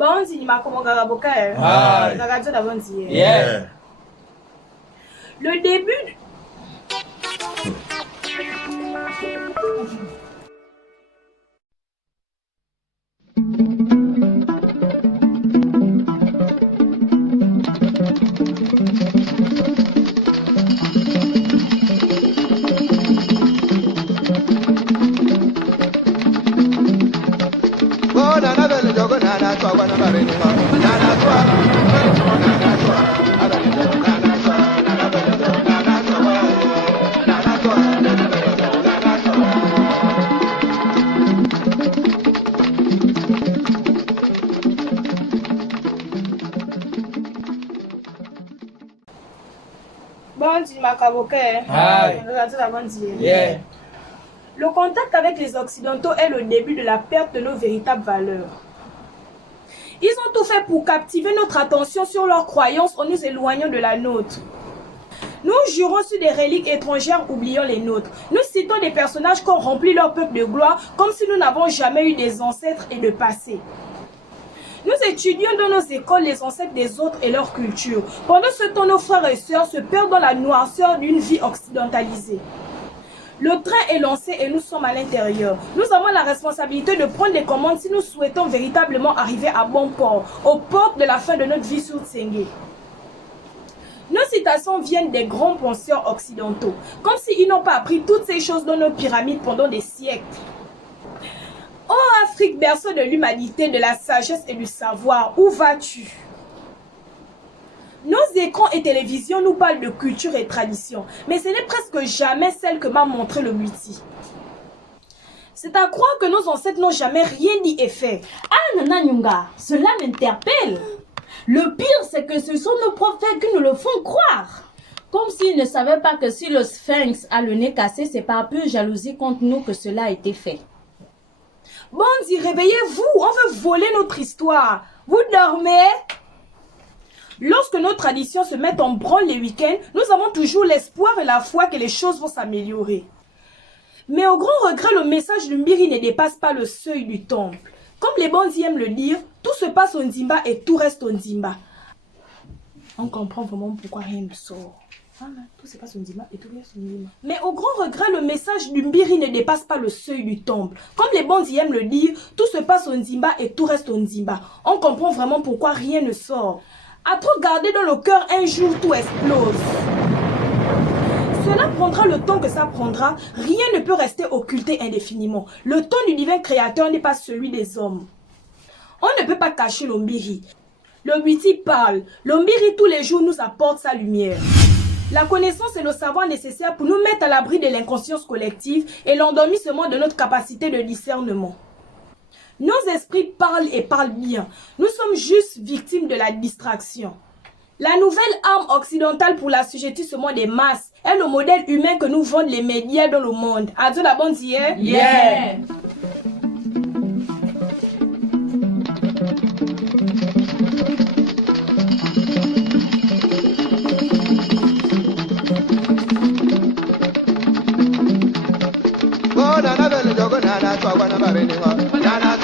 Bonzi ni makomo garaboka. Ah. Garadio la bonzi. Yeah. Le début. Le contact avec les Occidentaux est le début de la perte de nos véritables valeurs. Ils ont tout fait pour captiver notre attention sur leurs croyances en nous éloignant de la nôtre. Nous jurons sur des reliques étrangères oubliant les nôtres. Nous citons des personnages qui ont rempli leur peuple de gloire comme si nous n'avons jamais eu des ancêtres et de passé. Nous étudions dans nos écoles les ancêtres des autres et leur culture. Pendant ce temps, nos frères et sœurs se perdent dans la noirceur d'une vie occidentalisée. Le train est lancé et nous sommes à l'intérieur. Nous avons la responsabilité de prendre les commandes si nous souhaitons véritablement arriver à bon port, aux portes de la fin de notre vie sur Tsenge. Nos citations viennent des grands penseurs occidentaux, comme s'ils n'ont pas appris toutes ces choses dans nos pyramides pendant des siècles. Oh Afrique, berceau de l'humanité, de la sagesse et du savoir, où vas-tu? Nos écrans et télévisions nous parlent de culture et tradition, mais ce n'est presque jamais celle que m'a montré le Multi. C'est à croire que nos ancêtres n'ont jamais rien dit et fait. Ah Nana Nyunga, cela m'interpelle. Le pire, c'est que ce sont nos prophètes qui nous le font croire. Comme s'ils ne savaient pas que si le sphinx a le nez cassé, c'est par pure jalousie contre nous que cela a été fait. Bonzi, réveillez-vous, on veut voler notre histoire. Vous dormez? Lorsque nos traditions se mettent en branle les week-ends, nous avons toujours l'espoir et la foi que les choses vont s'améliorer. Mais au grand regret, le message du Mbiri ne dépasse pas le seuil du temple. Comme les Bonzi aiment le dire, tout se passe au Nzimba et tout reste au Nzimba. On comprend vraiment pourquoi rien ne sort. Tout se passe au Nzimba et tout reste au Nzimba. Mais au grand regret, le message du Mbiri ne dépasse pas le seuil du temple. Comme les Bonzi aiment le dire, tout se passe au Nzimba et tout reste au Nzimba. On comprend vraiment pourquoi rien ne sort. À trop garder dans le cœur, un jour tout explose. Cela prendra le temps que ça prendra. Rien ne peut rester occulté indéfiniment. Le temps du divin créateur n'est pas celui des hommes. On ne peut pas cacher l'Ombiri. Le Witi parle. L'Ombiri tous les jours nous apporte sa lumière. La connaissance est le savoir nécessaire pour nous mettre à l'abri de l'inconscience collective et l'endormissement de notre capacité de discernement. Nos esprits parlent et parlent bien. Nous sommes juste victimes de la distraction. La nouvelle arme occidentale pour l'assujettissement des masses est le modèle humain que nous vendent les médias dans le monde. Adieu la bonne hier. Yeah! Nana